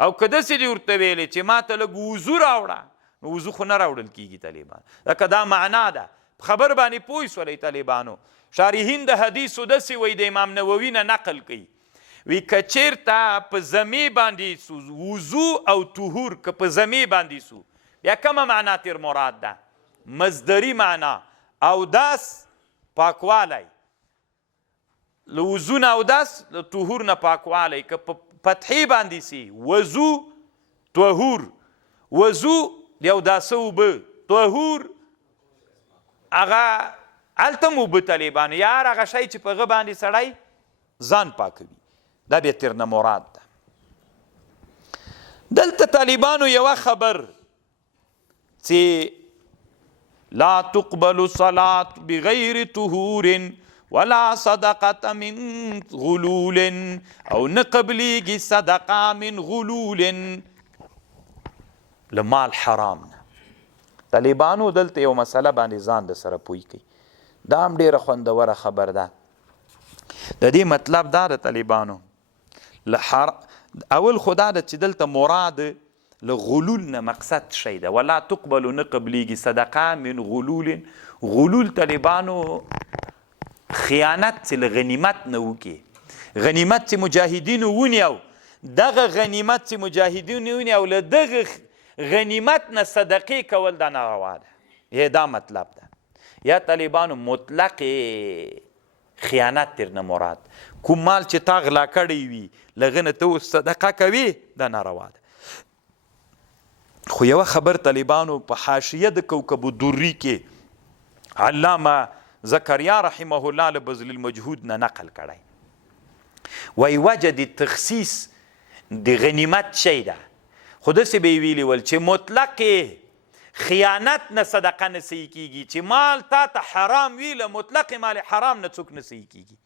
او که داسې دې ورته ویلې چې ما ته لږ وضو راوړه نو وضو خو نه راوړل کیږي طالبان ځکه دا معنا ده خبر باندې پوه شولئ طالبانو شارحین د حدیثو داسې وایي د امام نووي نه نقل کوي وی که چیرته په زمې باندې سو وضو او طهور که په زمې باندې سو بیا کومه معنا تر مراد ده مصدري معنا اودس پاکوالی له وضو نه اودس له طهور نه پاکوالی که په فتحې باندې سي وضو طهور وضو د اوداسه اوبه طهور هغه هلته هم اوبه طالبانو یا هر هغه شی چې په هغه باندې سړی ځان پاکوي دا بیا ترنه مراد ده دلته طالبانو یوه خبر چې لا تقبل الصلاة بغیر طهور ولا صدقة من غلول او نه قبلیږي صدقه من غلول له مال حرام نه طالبانو دلته یو مسله باندې ځان د سره پوی کوي دا هم ډېره خوندوره خبر ده د دې مطلب دا د طالبانو اول خدا د چې دلته مراد له غلول نه مقصد شی ده ولا تقبل نه قبلیږي صدقه من غلول طالبانو خیانت چې له غنیمت نه وکړي غنیمت چې مجاهدینو ونیو دغه غنیمت چې مجاهدینو ونیو له دغه غنیمت نه صدقې کول دا ناروا ده دا مطلب ده یا طالبانو مطلق خیانت تر نه مراد کوم مال چې تا غلا کړی وي لغه نه ته اوس صدقه کوي دا ناروا ده خو یوه خبر طالبانو په حاشیه د کوکب الدري کې علامه زکریا رحمه الله له بذل المجهود نه نقل کړی وایي وجه د تخصیص د غنیمت شی ده خو داسې به یې ویلي ول چې مطلق خیانت نه صدقه نه صحیح کیږي چې مال تا ته حرام وي له مطلق مال حرام نه څوک نه صحیح کیږي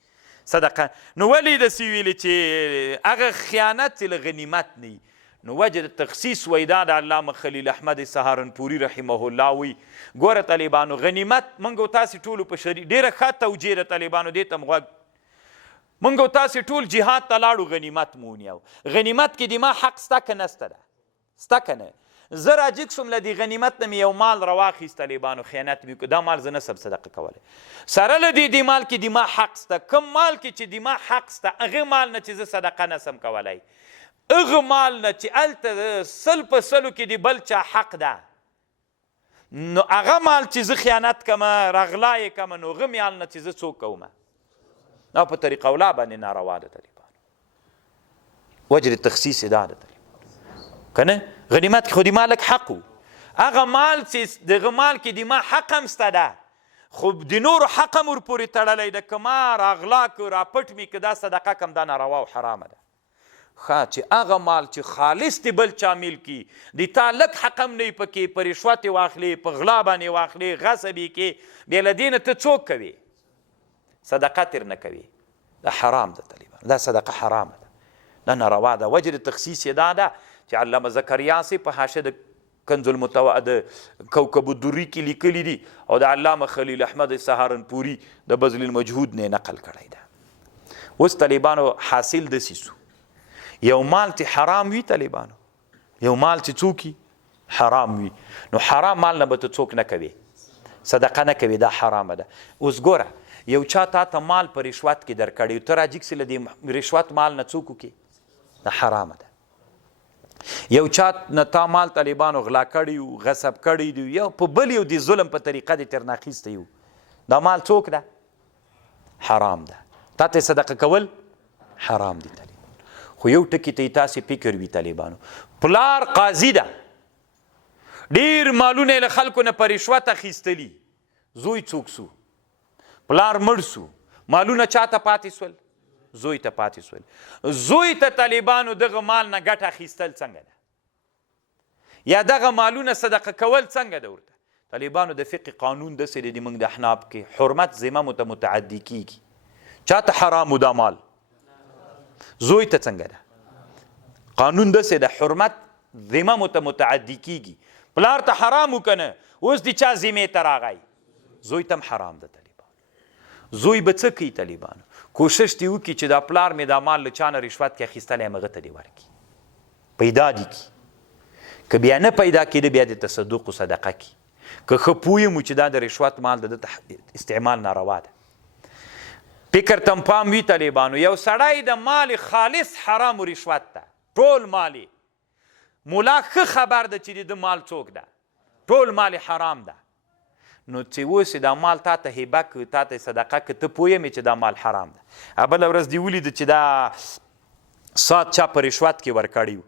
صدقه نو ولې داسې ویلي چې هغه خیانت چې له غنیمت نه نو وجه د تخصیص وی دا د علامه خلیل احمد سهارنپوري رحمه الله وی ګوره طالبانو غنیمت موږ او تاسې ټولو په ډېره ښه توجیه د طالبانو دې ته غوږ موږ او تاسې ټول جهاد ته لاړو غنیمت مو ونیو غنیمت کې د ما حق سته که نسته ده سته که نه زه راجګ شوم له دې غنیمت نه مې یو مال راواخیست طالبانو خیانت مې دا مال زه نسم صدقه کولی سره له دې مال کې د ما حق سته کوم مال کې چې د ما حق سته هغه مال نه چې زه صدقه نسم کولی هغه مال نه چې هلته سل په سلو کې د بل چا حق ده نو هغه مال چې زه خیانت کمه رغلا یې کمه نو هغه مال نه چې زه څوک کومه دا په طریقه اولا باندې ناروا ده طالبانو وجه تخصیص دا ده طالبانو که نه غنیمت کې خو د مالک حق و هغه مال چې دغه مال کې د ما حق هم سته ده خو د نورو حق هم ورپورې تړلی ده که ما راغلا که راپټ مې که دا صدقه کم دا ناروا او حرامه ده ښه چې هغه مال چې خالص د بل چا ملکي د تا لږ حق هم نه وي پکې په رشوت یې واخلې په غلا باندې واخلې غصب یې کې بیا له دې نه ته څوک کوې صدقه تر نه کوي دا حرام ده طالبان دا صدقه حرامه ده دا ناروا ده وجه د تخصیص یې دا ده چې علامه زکریا سي په حاشیه د کنز د کوکب الدري کې لیکلي دي او د علامه خلیل احمد سهارنپوري د بذل المجهود نه نقل کړی ده اوس طالبانو حاصل داسې سو یو مال چې حرام وي طالبانو یو مال چې څوک حرام وي نو حرام مال نه به ته څوک نه کوي صدقه نه کوي دا حرامه ده اوس ګوره یو چا تا ته مال په رشوت کې درکړی ته راجګ سي له دې رشوت مال نه څوک وکړي دا حرامه ده یو چا نه تا مال طالبانو غلا کړی و غصب کړی دی یو په بل یو د ظلم په طریقه د ترنه اخیستی یو دا مال څوک ده حرام ده تا ته صدقه کول حرام دي طالبان خو یو ټکي ته تاسې فکر وي طالبانو پلار قاضي ده ډېر مالونه یې له خلکو نه په رشوت اخیستلي زوی څوک سو پلار مړ سو مالونه چا ته پاتې سول زوی ته پاتې سول زوی ته طالبانو دغه مال نه ګټه اخیستل څنګه ده یا دغه مالونه صدقه کول څنګه ده ورته طالبانو د فقه قانون داسې دی موږ د احناف کې حرمت ذممو ته متعدي کیږي چا ته حرامو دا مال زوی ته څنګه ده قانون داسې د حرمت ذممو ته متعدي کیږي پلار ته حرامو کنه اوس د چا ذمې ته راغی زوی ته هم حرام ده طالبانو زوی به څه کوي طالبانو کوشش دی وکړي چې دا پلار مې دا مال له چا نه رشوت کې اخیستلی یم هغه ته دې ورکړي پیدا دي کړي که بیا نه پیدا کېده بیا د تصدق و صدقه کړي که ښه پوه یم چې دا د رشوت مال د ده استعمال ناروا ده فکر ته پام وي طالبانو یو سړی د مال خالص حرام و رشوت ده ټول مال ملا ښه خبر ده چې د مال څوک ده ټول مال حرام ده نو چې اوس دا مال تا ته هبه که تا ته صدقه که ته پوه یمې چې دا مال حرام ده بله ورځ دې ولیده چې دا ساعت چا په رشوت کې ورکړی و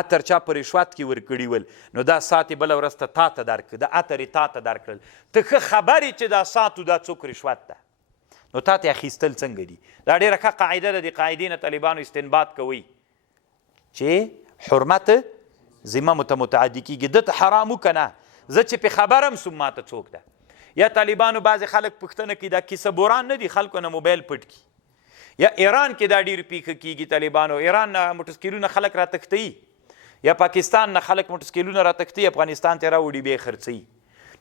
عطر چا په رشوت کې ورکړي ول نو دا ساعت یې بله ورځ ته تا ته درکړه د عطر یې تا ته درکړل ته ښه خبر یې چې دا ساعت دا څوک رشوت ده نو تا ته اخیستل څنګه دي دا ډېره ښه قاعده ده د قاعدې نه طالبانو استنباط کوي چې حرمت ذممو ته متعدي کېږي ده ته حرام که نه زه چې پې خبر هم سوم ما ته څوک ده یا طالبانو بعضې خلک پوښتنه کوي دا کیسه بوران نه دي خلکو نه موبایل پټ کړي یا ایران کې دا ډېر پیښه کېږي طالبانو ایران نه موټرسکیلونه خلک راتښتوي یا پاکستان نه خلک موټرسکیلونه راتښتوي افغانستان ته راوړي بیا یې خرڅوي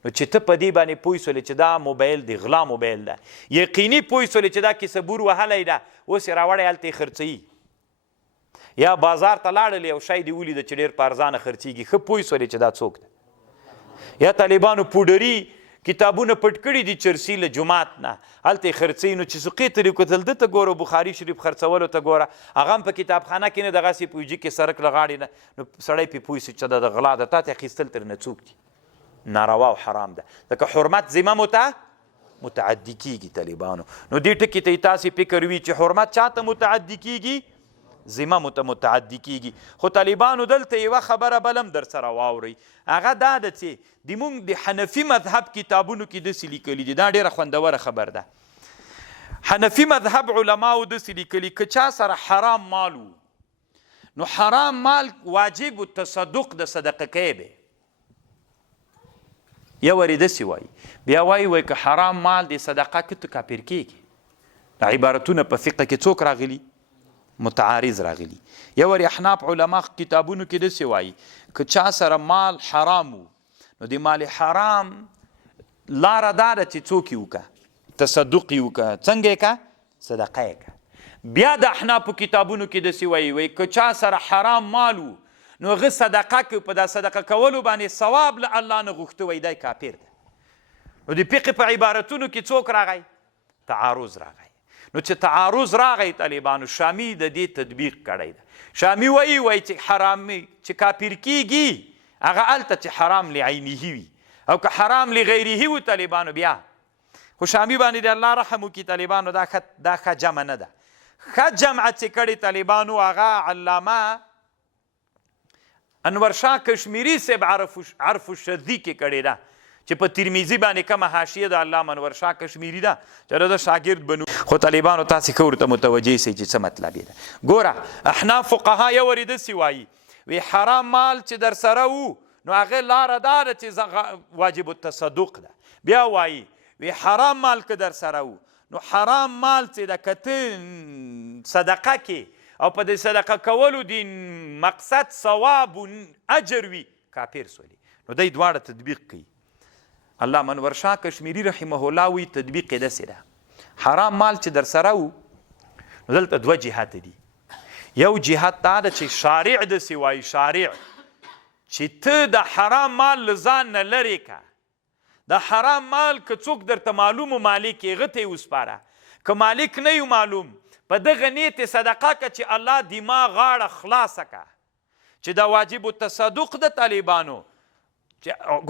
نو چې ته په دې باندې پوه سولې چې دا موبایل د غلا موبایل ده یقیني پوه سولې چې دا کیسه بور وهلی ده اوس یې راوړی هلته یې خرڅوي یا بازار ته لاړل یو شی دې ولیده چې ډېر په ارزانه خرڅېږي ښه پوه سولې چې دا څوک ده. یا طالبانو پوډري کتابونه پټ کړي دي چرسي له جومات نه هلته یې خرڅوي نو چې سقې ته دې کتل ده ته ګوره بخاري شریف خرڅولو ته ګوره هغه هم په کتابخانه کې نه دغسې په وجي کې سرک له غاړې نه نو سړی پرې پوه سي چې دا د غلا ده تا ته اخیستل ترې نه څوک دي ناروا او حرام ده ځکه حرمت ذمه متعدي کیږي طالبانو. نو دې ټکي ته یې تاسې فکر وي چې حرمت چاته متعدي کیږي ذمه متعدي کیږي. خو طالبانو دلته یوه خبره بل هم در سره واورئ هغه دا ده چې د مونږ د حنفي مذهب کتابونو کې داسې لیکلي دي دا ډېره خوندوره خبر ده. حنفي مذهب علماو داسې لیکلي که چا سره حرام مال نو حرام مال واجب التصدق د صدقه کوي به یا ورې داسې وایي بیا وایي که حرام مال د صدقه کې ته کافر کېږي. عبارتونه په فقه کې څوک راغلي متعارض راغلي. یا ورې احناف علما کتابونو کې داسې وایي که چا سره مال حرام نو د مال حرام لاره دا ده چې څوک یې وکړه تصدق یې وکړه څنګه یې که صدقه یې که. بیا د احنافو کتابونو کې داسې وایي که چا سره حرام مال نو هغه صدقه کوي په دا صدقه کولو باندې ثواب له الله نه غوښته وایي دی کافر ده. نو د فقه په عبارتونو کې څوک راغی تعارض راغی. نو چې تعارض راغی طالبانو شامی د دې تطبیق کړی ده. شامی وایي چې حرام چې کافر کیږي هغه هلته چې حرام لعینه وي او که حرام لغیره وي طالبانو بیا خو شامی باندې د الله رحم وکړي طالبانو دا ښه جمع نه ده. ښه جمع چې کړې طالبانو هغه علامه انور شاه کشمیری صاحب عرف الشذی کې کړې ده چې په ترمیزي باندې کومه حاشیه د علامه انور شاه کشمیری ده چې د شاګرد بنو. خو طالبانو تاسې ښه ورته متوجه سئ چې څه مطلب یې ده. ګوره احناف فقها یو ورې داسې وایي وی حرام مال چې در سره وو نو هغې لاره دا ده چې واجب التصدق ده. بیا وایي وی حرام مال که در سره وو نو حرام مال چې ده که ته صدقه کې او په دې صدقه کولو د مقصد ثواب و اجر وي کافر سولي. نو دی دواړه تطبیق کوي. علامه انور شاه کشمیری رحمه الله وی تطبیق یې داسې ده حرام مال چې در سره وو نو دلته دوه جهات دي. یو جهت دا ده چې شارع داسې وایي شارع چې ته د حرام مال له ځان نه لرې که د حرام مال که څوک درته معلوم و مالک یې هغه ته یې وسپاره که مالک نه یو معلوم په دغه نیت صدقه که چې الله دماغ غاړه خلاصه که چې دا واجب التصدق د طالبانو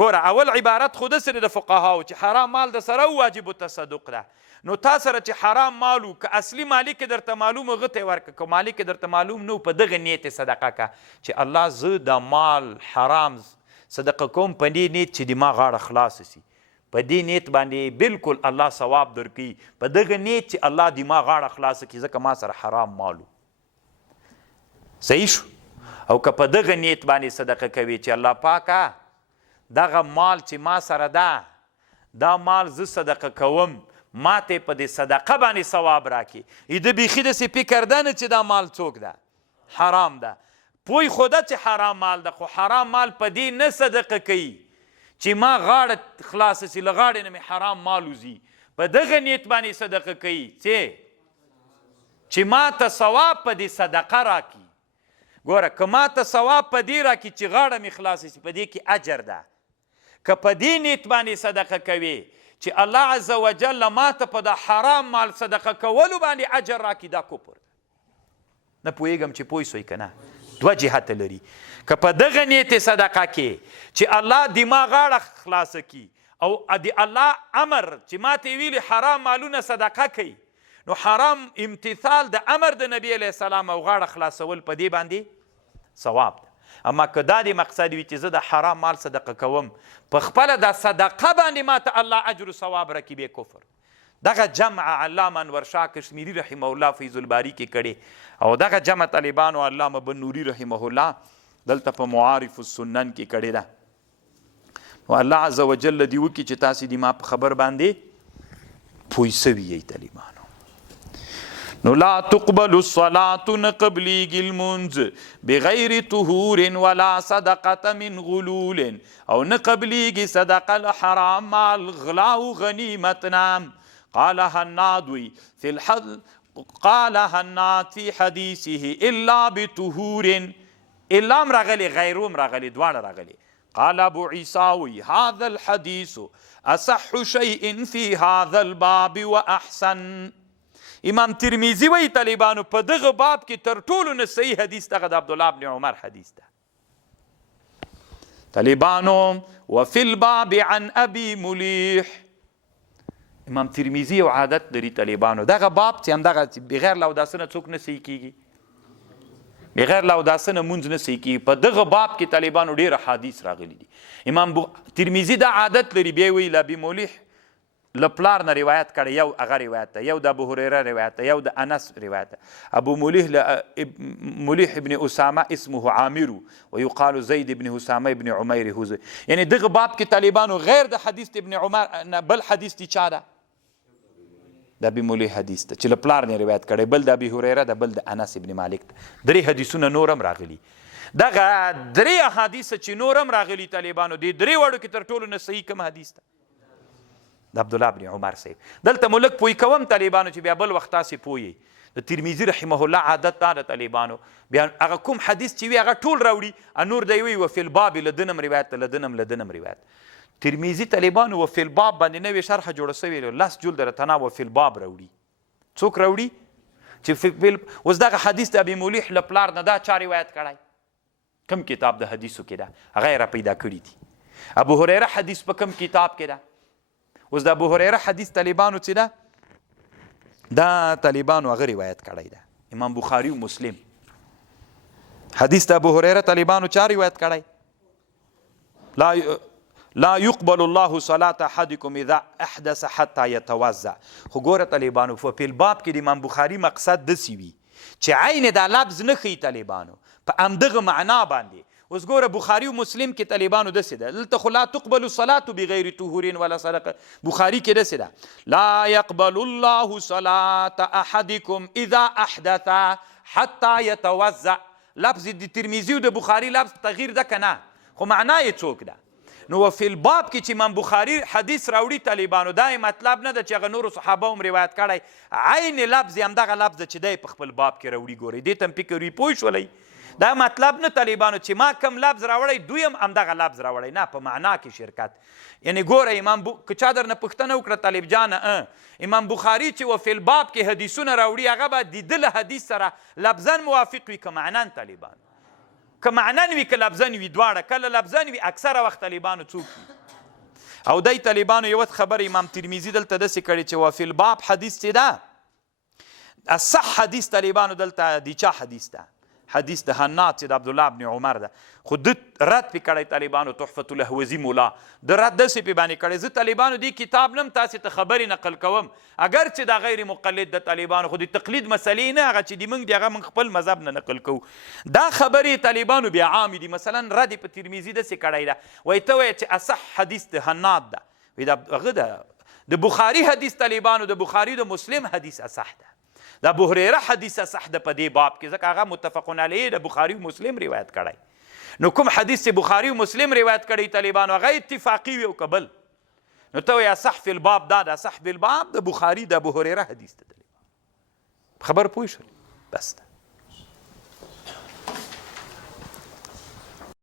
ګوره اول عبارت خو داسې د فقهاو چې حرام مال د سره واجب التصدق ده. نو تا سره چې حرام مال و که اصلي مالک درته معلوم هغه ته یې ورکړه که مالک درته معلوم نه په دغه نیت صدقه که چې الله زه د مال حرام صدقه کوم په دې نیت چې دماغ غاړه خلاصه سي په دې نیت باندې بالکل الله ثواب درکوي په دغه نیت چې الله دماغ غاړه خلاصه کړي ځکه ما سره حرام مالو صحیح شو. او که په دغه نیت باندې صدقه کوي چې الله پاکه دغه مال چې ما سره ده دا مال زه صدقه کوم ما ته په دې صدقه باندې ثواب راکړي د بیخي داسې فکر ده نه چې دا مال څوک ده حرام ده پوی خو ده چې حرام مال ده خو حرام مال په دې نه صدقه کوي چې ما غاړه خلاصه سي له غاړې نه مې حرام مال وځي په دغه نیت باندې صدقه کوي چې ما ته ثواب په دې صدقه راکړي. ګوره که ما ته ثواب په دې راکړي چې غاړه مې خلاصه سي په دې کې اجر ده. که په دې نیت باندې صدقه کوي چې الله عز وجل ما ته په د حرام مال صدقه کولو باندې اجر راکړي دا کفر ده. نه پوهېږم چې پوه سوئ که نه دوه جهته لري. که په دغه نیت صدقه کې چې الله دماغ غاړه خلاصه کړي او د الله امر چې ما ته ویلي حرام مالونه صدقه کوي نو حرام امتثال د امر د نبی علیه السلام او غاړه خلاصول په دې باندې ثواب ده. اما که دا د مقصد وي چې زه د حرام مال صدقه کوم په خپله د صدقه باندې ما ته الله اجر و ثواب راکړي بې کفر. دغه جمع علامه انور شاه کشمیری رحمه الله فیض الباری کې کړې او دغه جمع طالبانو علامه بن نوري رحمه الله دلته په معارف السنن کې کړې ده. نو الله عز وجل دې وکړي چې تاسې دې ما په خبر باندې پوه سوي یئ طالبانو. نو لا تقبل الصلاة نه قبلیږي لمونځ بغیر طهور ولا صدقة من غلول او نه قبلیږي صدقه له حرام مال غلا او غنیمت نه. قال هناد وی قال حناد فی حدیثه الا بطهور، الا هم راغلی غیرو هم راغلی دواړه راغلی. قال ابو عیسی هذا الحديث اصح شيء في هذا الباب واحسن. امام ترمذی وی طالبانو په دغه باب کې تر ټولو نه صحیح حدیث دغه د عبدالله بن عمر حدیث ده. طالبانو وفي الباب عن ابي مليح، امام ترمذی یو عادت لري طالبانو دغه باب چې هم دغه بغیر له اوداسه نه څوک نه صحیح کیږي، بغیر له اوداسه نه مونځ نه صحیح کیږي. په دغه باب کې طالبانو ډېر احادیث راغلي دي. امام ترمذی دا عادت لري بیا وی ابي مليح له پلار نه روایت کړی، یو هغه روایت ده، یو د ابو هریره روایت ده، یو د انس روایت ده. ابو مليح ابن اسامه اسمه عامر ويقال زید ابن اسامه ابن عمیر هو. یعنی دغه باب کې طالبانو غیر د حدیث ابن عمر نه بل حدیث دی چا ده؟ د ابي مليح حدیث ده چې له پلار نه روایت کړی، بل د ابي هریره ده، بل د انس ابن مالک ده. درې حدیثونه نور هم راغلي. دغه درې احادیث چې نور هم راغلي طالبانو دي درې وړو کې تر ټولو نه صحیح کوم حدیث ده؟ د عبدالله بن عمر صاحب. دلته ملک پوی کوم طالبانو چې بیا بل وخت تاسې پوی د ترمذي رحمه الله عادت دا د طالبانو بیا هغه کوم حدیث چې وي هغه ټول راوړي، نور دی وی وفي الباب لدنم روایت لدنم روایت. ترمذي طالبانو وفي الباب باندې نوې شرح جوړه سوې لاس جلد رتنا وفي الباب راوړي. څوک راوړي چې اوس دغه حدیث د ابي مليح له پلار نه دا چا روایت کړی؟ کم کتاب د حدیثو کې ده؟ هغه یې را پیدا کړي دي. ابو هریره حدیث په کم کتاب کې ده؟ اوس د ابو هریره حدیث طالبانو چې ده دا طالبانو هغه روایت کړی ده. امام بخاري و مسلم حدیث د ابو هریره طالبانو چا روایت کړی؟ لا يقبل الله صلاة احدكم اذا احدث حتى يتوضا. خو ګوره طالبانو په الباب کې د امام بخاري مقصد داسې وي چې عین دا لفظ نه ښیي طالبانو په همدغه معنا باندې. اوس ګوره بخاري و مسلم کې طالبانو داسې ده، دلته خو لا تقبل الصلاة بغیر طهور ولا صدقه. بخاري کې داسې ده لا يقبل الله صلاة احدكم اذا احدث حتى يتوضا. لفظ د ترمذي او د بخاري لفظ تغییر ده که نه؟ خو معنا یې څوک ده؟ نو فی الباب کې چې امام بخاري حدیث راوړي طالبانو دا مطلب نه ده چې هغه نورو صحابه هم روایت کړی، عین لفظ همدغه لفظ ده چې دی په خپل باب کې راوړي. ګورئ دې ته هم فکر وي، پوه شولی؟ دا مطلب نه طالبانو چې ما کم لفظ راوړی دوی هم همدغه لفظ راوړی، نه، په معنا کې شرکت. یعنی ګوره امام که چا درنه پوښتنه وکړه طالب جانه امام بخاري چې و فی الباب کې حدیثونه راوړي هغه به د ده له حدیث سره لفظا موافق وي که معنا؟ طالبانو که معنا وي که لفظا وي دواړه، کله لفظا وي اکثره وخت طالبانو څوک وي. او دی طالبانو یو خبر امام ترمذي دلته داسې کړي چې و فی الباب حدیث چې ده اصح حدیث طالبانو دلته د چا حدیث ده؟ حدیث د حناد چې د عبدالله بن عمر ده. خو د رد پې کړی طالبانو تحفة الاهوزي مولا د رد داسې پې باندې کړی. زه طالبانو دې کتاب نم تاسې ته خبرې نقل کوم، اگر چې دا غیر مقلد د طالبانو خو د تقلید مسلې نه، هغه چې د موږ د هغه موږ خپل مذهب نه نقل کوو. دا خبرې طالبانو بیا عامې دي. مثلا رد په ترمذي داسې کړی ده وایي ته وایې چې اصح حدیث د حناد ده، وایي دا هغه ده د بخاري حدیث طالبانو د بخاري د مسلم حدیث اصح ده، د ابو هریره حدیث اصح ده په دې باب کې، ځکه هغه متفقون علیه د بخاري و مسلم روایت کړی. نو کوم حدیث چې بخاري و مسلم روایت کړی طالبانو هغه اتفاقي وي او قبل، نو ته وایې اصح فی الباب دا د اصح بالباب د بخاري د ابو هریره حدیث ده. خبر پوه شول؟ بس ده.